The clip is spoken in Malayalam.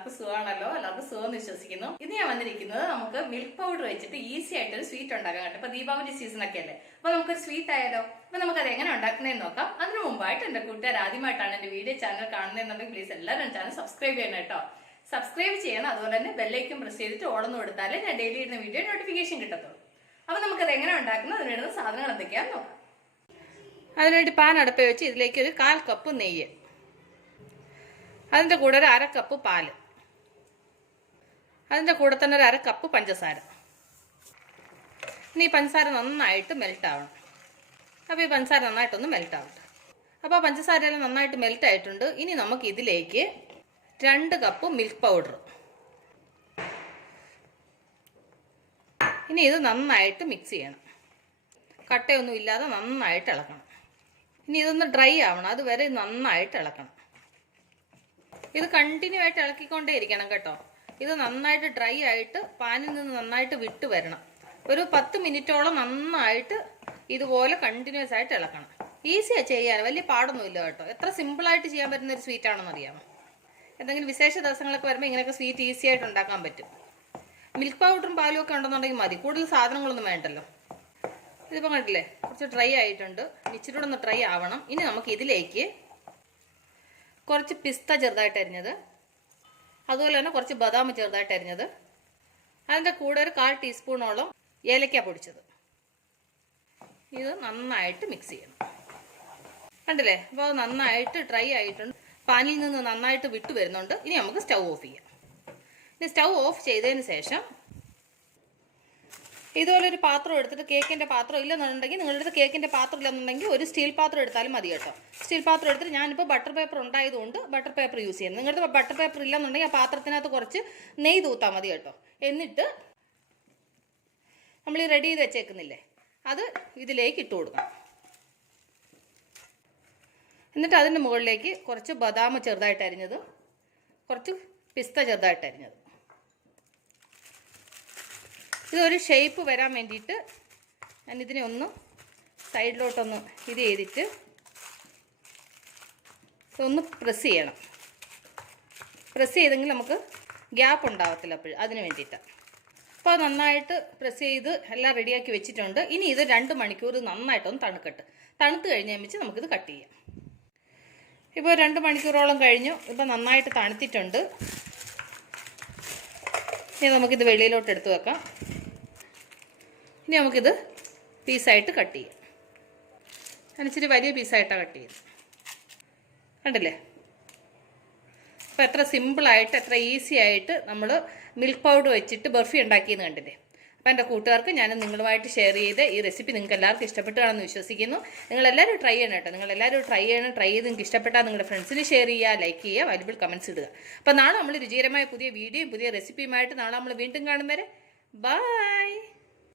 എല്ലാവർക്കും സുഖമാണല്ലോ, എല്ലാവർക്കും സുഖം വിശ്വസിക്കുന്നു. ഇത് ഞാൻ വന്നിരിക്കുന്നത് നമുക്ക് മിൽക്ക് പൗഡർ വെച്ചിട്ട് ഈസി ആയിട്ടൊരു സ്വീറ്റ് ഉണ്ടാക്കാൻ കേട്ടോ. അപ്പൊ ദീപാവലി സീസൺ ഒക്കെ അല്ലേ, അപ്പൊ നമുക്കൊരു സ്വീറ്റ് ആയാലോ. അപ്പൊ നമുക്കത് എങ്ങനെ ഉണ്ടാക്കുന്നതെന്ന് നോക്കാം. അതിനു മുമ്പായിട്ട് എന്റെ കൂട്ടുകാർ ആദ്യമായിട്ടാണ് എന്റെ വീഡിയോ ചാനൽ കാണുന്നതെന്നുണ്ടെങ്കിൽ പ്ലീസ് എല്ലാവരും ചാനൽ സബ്സ്ക്രൈബ് ചെയ്യണം കേട്ടോ. സബ്സ്ക്രൈബ് ചെയ്യണം, അതുപോലെ തന്നെ ബെല്ലൈക്കൻ പ്രസ് ചെയ്തിട്ട് ഓളന്ന് കൊടുത്താലേ ഞാൻ ഡെയിലി ഇടുന്ന വീഡിയോ നോട്ടിഫിക്കേഷൻ കിട്ടത്തുള്ളൂ. അപ്പൊ നമുക്കത് എങ്ങനെ ഉണ്ടാക്കുന്നത്, അതിനിടുന്ന സാധനങ്ങൾ എന്തൊക്കെയാണെന്ന് നോക്കാം. അതിനുവേണ്ടി പാൻ അടുപ്പ് വെച്ച് ഇതിലേക്ക് ഒരു 1/4 കപ്പ് നെയ്യ്, അതിൻ്റെ കൂടെ ഒരു 1/2 കപ്പ് പാല്, അതിൻ്റെ കൂടെ തന്നെ ഒരു 1/2 കപ്പ് പഞ്ചസാര. ഇനി ഈ പഞ്ചസാര നന്നായിട്ട് മെൽറ്റ് ആവണം. അപ്പോൾ ഈ പഞ്ചസാര നന്നായിട്ടൊന്ന് മെൽറ്റ് ആവട്ടെ. അപ്പോൾ പഞ്ചസാരയെല്ലാം നന്നായിട്ട് മെൽറ്റ് ആയിട്ടുണ്ട്. ഇനി നമുക്ക് ഇതിലേക്ക് 2 കപ്പ് മിൽക്ക് പൗഡർ. ഇനി ഇത് നന്നായിട്ട് മിക്സ് ചെയ്യണം. കട്ടയൊന്നും ഇല്ലാതെ നന്നായിട്ട് ഇളക്കണം. ഇനി ഇതൊന്ന് ഡ്രൈ ആവണം, അതുവരെ നന്നായിട്ട് ഇളക്കണം. ഇത് കണ്ടിന്യൂ ആയിട്ട് ഇളക്കിക്കൊണ്ടേ ഇരിക്കണം കേട്ടോ. ഇത് നന്നായിട്ട് ഡ്രൈ ആയിട്ട് പാനിൽ നിന്ന് നന്നായിട്ട് വിട്ട് വരണം. ഒരു 10 മിനിറ്റോളം നന്നായിട്ട് ഇതുപോലെ കണ്ടിന്യൂസ് ആയിട്ട് ഇളക്കണം. ഈസിയാണ് ചെയ്യാൻ, വലിയ പാടൊന്നുമില്ല കേട്ടോ. എത്ര സിമ്പിളായിട്ട് ചെയ്യാൻ പറ്റുന്ന ഒരു സ്വീറ്റ് ആണെന്ന് അറിയാമോ. എന്തെങ്കിലും വിശേഷ ദിവസങ്ങളൊക്കെ വരുമ്പോൾ ഇങ്ങനെയൊക്കെ സ്വീറ്റ് ഈസി ആയിട്ട് ഉണ്ടാക്കാൻ പറ്റും. മിൽക്ക് പൗഡറും പാലും ഒക്കെ ഉണ്ടെന്നുണ്ടെങ്കിൽ മതി, കൂടുതൽ സാധനങ്ങളൊന്നും വേണ്ടല്ലോ. ഇതിപ്പോൾ കണ്ടില്ലേ, കുറച്ച് ഡ്രൈ ആയിട്ടുണ്ട്. ഇച്ചിരി കൂടെ ഒന്ന് ഡ്രൈ ആവണം. ഇനി നമുക്ക് ഇതിലേക്ക് കുറച്ച് പിസ്ത ചെറുതായിട്ട് അരിഞ്ഞത്, അതുപോലെ തന്നെ കുറച്ച് ബദാം ചെറുതായിട്ട് അരിഞ്ഞത്, അതിൻ്റെ കൂടെ ഒരു 1/4 ടീസ്പൂണോളം ഏലക്ക പൊടിച്ചത്. ഇത് നന്നായിട്ട് മിക്സ് ചെയ്യണം. കണ്ടില്ലേ, അപ്പോൾ അത് നന്നായിട്ട് ഡ്രൈ ആയിട്ടുണ്ട്. പാനിൽ നിന്ന് നന്നായിട്ട് വിട്ടു വരുന്നുണ്ട്. ഇനി നമുക്ക് സ്റ്റൗ ഓഫ് ചെയ്യാം. ഇനി സ്റ്റൗ ഓഫ് ചെയ്തതിന് ശേഷം ഇതുപോലെ ഒരു പാത്രം എടുത്തിട്ട്, കേക്കിൻ്റെ പാത്രം ഇല്ലെന്നുണ്ടെങ്കിൽ നിങ്ങളുടെ അടുത്ത് കേക്കിൻ്റെ പാത്രം ഇല്ലെന്നുണ്ടെങ്കിൽ ഒരു സ്റ്റീൽ പാത്രം എടുത്താലും മതി കേട്ടോ. സ്റ്റീൽ പാത്രം എടുത്തിട്ട്, ഞാനിപ്പോൾ ബട്ടർ പേപ്പർ ഉണ്ടായതുകൊണ്ട് ബട്ടർ പേപ്പർ യൂസ് ചെയ്യുന്നത്. നിങ്ങളുടെ ബട്ടർ പേപ്പർ ഇല്ലെന്നുണ്ടെങ്കിൽ ആ പാത്രത്തിനകത്ത് കുറച്ച് നെയ്യ് തൂത്താൽ മതി കേട്ടോ. എന്നിട്ട് നമ്മൾ ഈ റെഡി ചെയ്ത് വെച്ചേക്കുന്നില്ലേ, അത് ഇതിലേക്ക് ഇട്ട് കൊടുക്കണം. എന്നിട്ട് അതിൻ്റെ മുകളിലേക്ക് കുറച്ച് ബദാം ചെറുതായിട്ട് അരിഞ്ഞത്, കുറച്ച് പിസ്ത ചെറുതായിട്ട് അരിഞ്ഞത്. ഇതൊരു ഷേപ്പ് വരാൻ വേണ്ടിയിട്ട് ഞാനിതിനെ ഒന്ന് സൈഡിലോട്ടൊന്ന് ഇത് ചെയ്തിട്ട് ഒന്ന് പ്രസ് ചെയ്യണം. പ്രസ് ചെയ്തെങ്കിൽ നമുക്ക് ഗ്യാപ്പ് ഉണ്ടാകത്തില്ല അപ്പോഴും, അതിന് വേണ്ടിയിട്ടാണ്. അപ്പോൾ നന്നായിട്ട് പ്രസ് ചെയ്ത് എല്ലാം റെഡിയാക്കി വെച്ചിട്ടുണ്ട്. ഇനി ഇത് 2 മണിക്കൂർ നന്നായിട്ടൊന്ന് തണുക്കട്ടെ. തണുത്ത് കഴിഞ്ഞ് വെച്ച് നമുക്കിത് കട്ട് ചെയ്യാം. ഇപ്പോൾ 2 മണിക്കൂറോളം കഴിഞ്ഞു. ഇപ്പോൾ നന്നായിട്ട് തണുത്തിട്ടുണ്ട്. ഇനി നമുക്കിത് വെളിയിലോട്ട് എടുത്ത് വെക്കാം. ഇനി നമുക്കിത് പീസായിട്ട് കട്ട് ചെയ്യാം. അതിനിച്ചിരി വലിയ പീസായിട്ടാണ് കട്ട് ചെയ്യുന്നത്. കണ്ടില്ലേ, അപ്പോൾ എത്ര സിമ്പിളായിട്ട് എത്ര ഈസി ആയിട്ട് നമ്മൾ മിൽക്ക് പൗഡർ വെച്ചിട്ട് ബർഫി ഉണ്ടാക്കിയെന്ന് കണ്ടില്ലേ. അപ്പോൾ എൻ്റെ കൂട്ടുകാർക്ക് ഞാൻ നിങ്ങളുമായിട്ട് ഷെയർ ചെയ്ത് ഈ റെസിപ്പി നിങ്ങൾക്ക് എല്ലാവർക്കും ഇഷ്ടപ്പെട്ടാണെന്ന് വിശ്വസിക്കുന്നു. നിങ്ങളെല്ലാവരും ട്രൈ ചെയ്യണം കേട്ടോ. നിങ്ങളെല്ലാവരും ട്രൈ ചെയ്യണം. ട്രൈ ചെയ്ത് നിങ്ങൾക്ക് ഇഷ്ടപ്പെട്ടാൽ നിങ്ങളുടെ ഫ്രണ്ട്സിന് ഷെയർ ചെയ്യുക, ലൈക്ക് ചെയ്യുക, വാല്യുബിൾ കമൻറ്റ്സ് ഇടുക. അപ്പോൾ നാളെ നമ്മൾ രുചികരമായ പുതിയ വീഡിയോയും പുതിയ റെസിപ്പിയുമായിട്ട് നാളെ നമ്മൾ വീണ്ടും കാണും വരെ ബൈ.